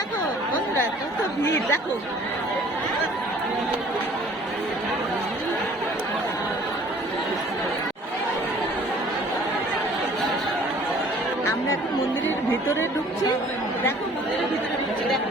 দেখো, বন্ধুরা কত ভিড়, দেখো। আমরা এখন মন্দিরের ভিতরে ঢুকছি। দেখো মন্দিরের ভিতরে ঢুকছি, দেখো।